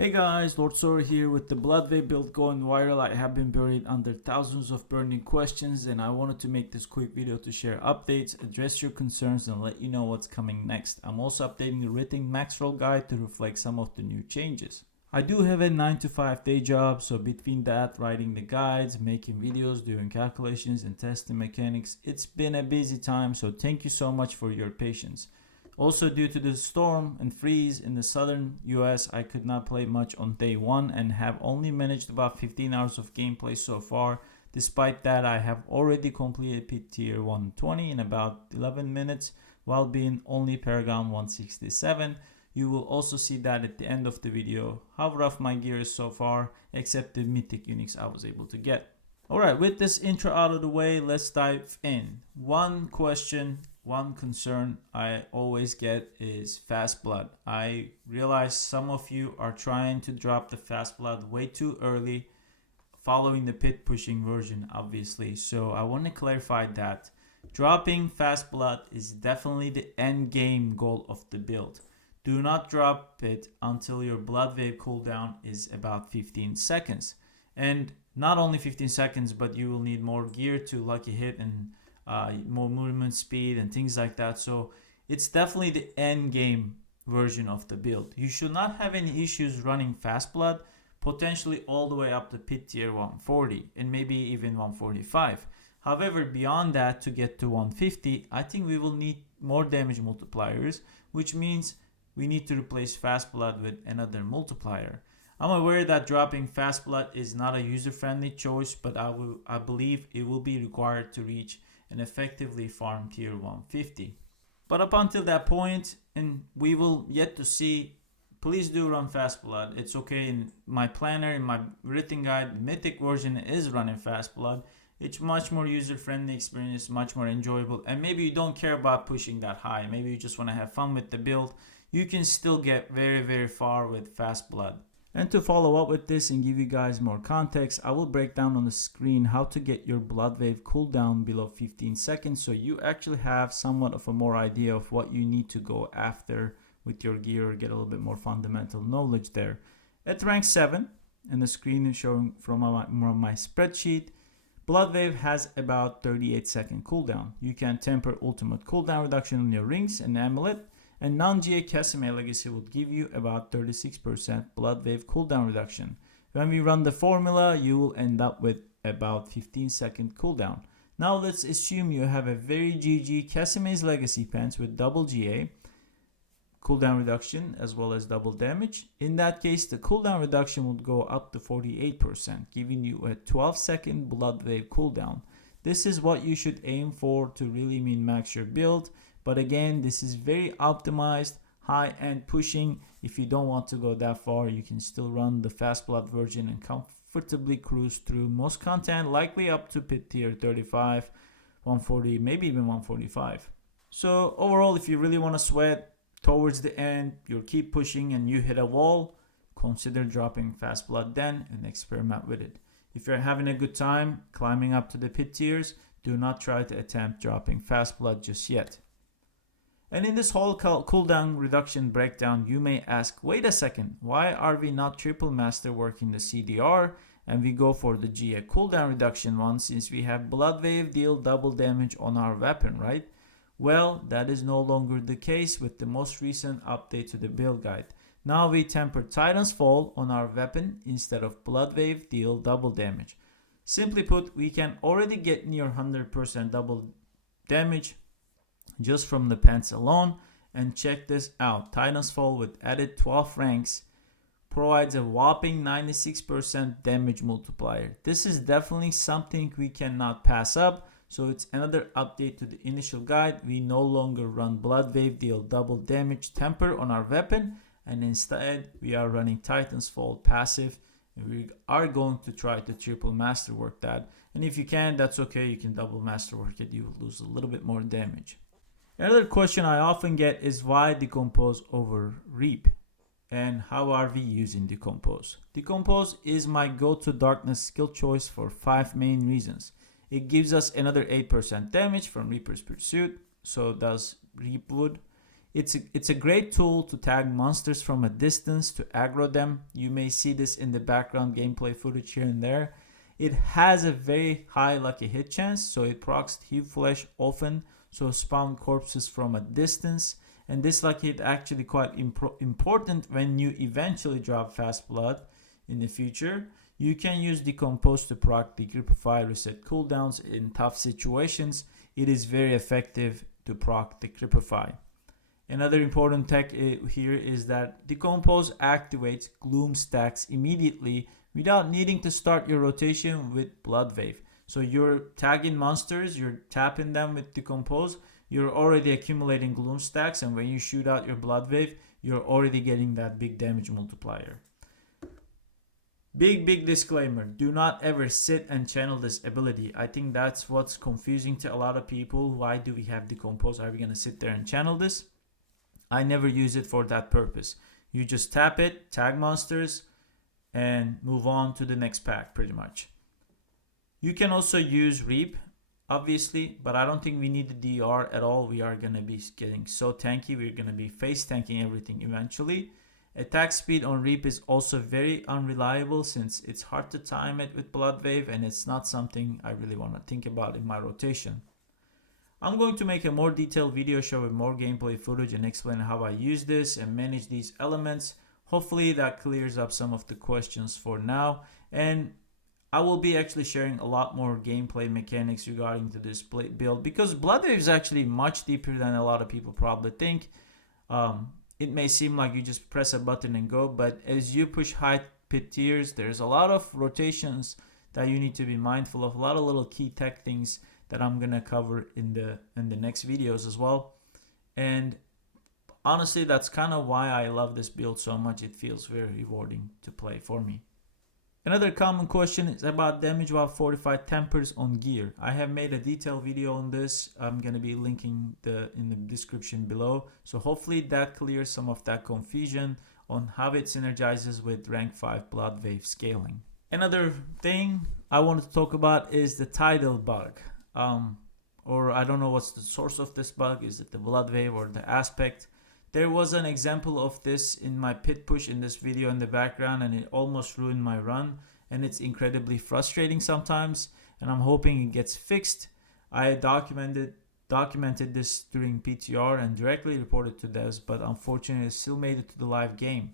Hey guys, Lord Sora here with the Bloodwave build going viral. I have been buried under thousands of burning questions and I wanted to make this quick video to share updates, address your concerns and let you know what's coming next. I'm also updating the written maxroll guide to reflect some of the new changes. I do have a 9 to 5 day job, so between that, writing the guides, making videos, doing calculations and testing mechanics, it's been a busy time, so thank you so much for your patience. Also, due to the storm and freeze in the southern US, I could not play much on day 1 and have only managed about 15 hours of gameplay so far. Despite that, I have already completed pit tier 120 in about 11 minutes while being only Paragon 167. You will also see that at the end of the video, how rough my gear is so far, except the mythic uniques I was able to get. Alright, with this intro out of the way, let's dive in. One concern I always get is Fastblood. I realize some of you are trying to drop the Fastblood way too early, following the pit pushing version obviously. So I want to clarify that dropping Fastblood is definitely the end game goal of the build. Do not drop it until your blood wave cooldown is about 15 seconds. And not only 15 seconds, but you will need more gear to lucky hit and more movement speed and things like that. So it's definitely the end game version of the build. You should not have any issues running Fastblood, potentially all the way up to pit tier 140 and maybe even 145. However, beyond that, to get to 150, I think we will need more damage multipliers, which means we need to replace Fastblood with another multiplier. I'm aware that dropping Fastblood is not a user-friendly choice, but I believe it will be required to reach and effectively farm tier 150. But up until that point, and we will yet to see, please do run Fastblood. It's okay. In my planner, in my written guide, the mythic version is running Fastblood. It's much more user-friendly experience, much more enjoyable, and maybe you don't care about pushing that high. Maybe you just want to have fun with the build. You can still get very far with Fastblood. And to follow up with this and give you guys more context, I will break down on the screen how to get your blood wave cooldown below 15 seconds, so you actually have somewhat of a more idea of what you need to go after with your gear, or get a little bit more fundamental knowledge there. At rank 7, and the screen is showing from my spreadsheet, blood wave has about 38-second cooldown. You can temper ultimate cooldown reduction on your rings and amulet, and non-GA Casimir Legacy will give you about 36% blood wave cooldown reduction. When we run the formula, you will end up with about 15-second cooldown. Now let's assume you have a very GG Casimir's Legacy pants with double GA cooldown reduction as well as double damage. In that case, the cooldown reduction would go up to 48%, giving you a 12-second blood wave cooldown. This is what you should aim for to really min-max your build. But again, this is very optimized, high-end pushing. If you don't want to go that far, you can still run the Fastblood version and comfortably cruise through most content, likely up to pit tier 35, 140, maybe even 145. So overall, if you really want to sweat towards the end, you'll keep pushing and you hit a wall, consider dropping Fastblood then and experiment with it. If you're having a good time climbing up to the pit tiers, do not try to attempt dropping Fastblood just yet. And in this whole cooldown reduction breakdown, you may ask, wait a second, why are we not triple masterworking the CDR and we go for the GA cooldown reduction one, since we have blood wave deal double damage on our weapon, right? Well, that is no longer the case with the most recent update to the build guide. Now we temper Titan's Fall on our weapon instead of blood wave deal double damage. Simply put, we can already get near 100% double damage just from the pants alone. And check this out, Titan's Fall with added 12 ranks provides a whopping 96% damage multiplier. This is definitely something we cannot pass up, so it's another update to the initial guide. We no longer run blood wave deal double damage temper on our weapon, and instead we are running Titan's Fall passive, and we are going to try to triple masterwork that. And if you can, that's okay, you can double masterwork it, you will lose a little bit more damage. Another question I often get is why Decompose over Reap, and how are we using Decompose? Decompose is my go-to darkness skill choice for 5 main reasons. It gives us another 8% damage from Reaper's Pursuit, so does Reap would. It's a great tool to tag monsters from a distance to aggro them. You may see this in the background gameplay footage here and there. It has a very high lucky hit chance, so it procs heap flesh often, so spawn corpses from a distance. And this lucky hit actually quite important when you eventually drop Fastblood in the future. You can use Decompose to proc Decompose reset cooldowns in tough situations. It is very effective to proc Decompose. Another important tech here is that Decompose activates gloom stacks immediately without needing to start your rotation with Blood Wave. So you're tagging monsters, you're tapping them with Decompose, you're already accumulating gloom stacks, and when you shoot out your Blood Wave, you're already getting that big damage multiplier. Big disclaimer, do not ever sit and channel this ability. I think that's what's confusing to a lot of people. Why do we have Decompose? Are we going to sit there and channel this? I never use it for that purpose. You just tap it, tag monsters, and move on to the next pack pretty much. You can also use Reap, obviously, but I don't think we need the DR at all. We are going to be getting so tanky. We're going to be face tanking everything eventually. Attack speed on Reap is also very unreliable since it's hard to time it with Blood Wave, and it's not something I really want to think about in my rotation. I'm going to make a more detailed video showing more gameplay footage and explain how I use this and manage these elements. Hopefully that clears up some of the questions for now, and I will be actually sharing a lot more gameplay mechanics regarding to this build, because Blood Wave is actually much deeper than a lot of people probably think. It may seem like you just press a button and go, but as you push high pit tiers, there's a lot of rotations that you need to be mindful of, a lot of little key tech things that I'm gonna cover in the next videos as well. And honestly, that's kind of why I love this build so much. It feels very rewarding to play for me. Another common question is about damage while fortified tempers on gear. I have made a detailed video on this. I'm gonna be linking in the description below. So hopefully that clears some of that confusion on how it synergizes with rank 5 Blood Wave scaling. Another thing I wanted to talk about is the Tidal Bug. Or I don't know what's the source of this bug. Is it the Blood Wave or the aspect? There was an example of this in my pit push in this video in the background, and it almost ruined my run, and it's incredibly frustrating sometimes, and I'm hoping it gets fixed. I documented this during PTR and directly reported to devs, but unfortunately it still made it to the live game.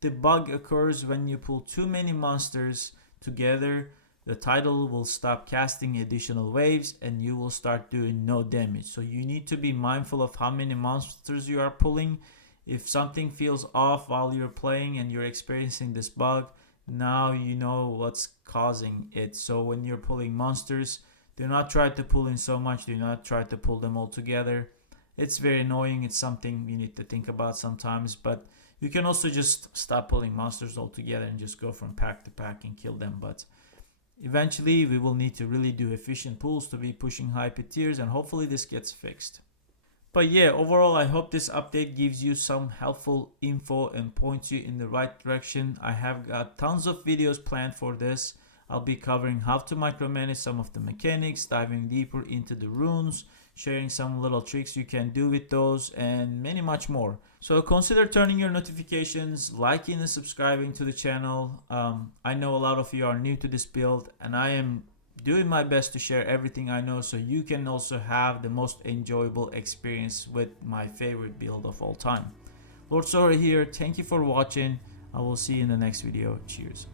The bug occurs when you pull too many monsters together. The Tidal will stop casting additional waves and you will start doing no damage. So you need to be mindful of how many monsters you are pulling. If something feels off while you're playing and you're experiencing this bug, now you know what's causing it. So when you're pulling monsters, do not try to pull in so much. Do not try to pull them all together. It's very annoying. It's something you need to think about sometimes, but you can also just stop pulling monsters altogether and just go from pack to pack and kill them. But eventually we will need to really do efficient pulls to be pushing high pit tiers, and hopefully this gets fixed. But yeah, overall I hope this update gives you some helpful info and points you in the right direction. I have got tons of videos planned for this. I'll be covering how to micromanage some of the mechanics, diving deeper into the runes, sharing some little tricks you can do with those, and many much more. So consider turning your notifications, liking and subscribing to the channel. I know a lot of you are new to this build, and I am doing my best to share everything I know so you can also have the most enjoyable experience with my favorite build of all time. Lord Sora here, thank you for watching. I will see you in the next video. Cheers.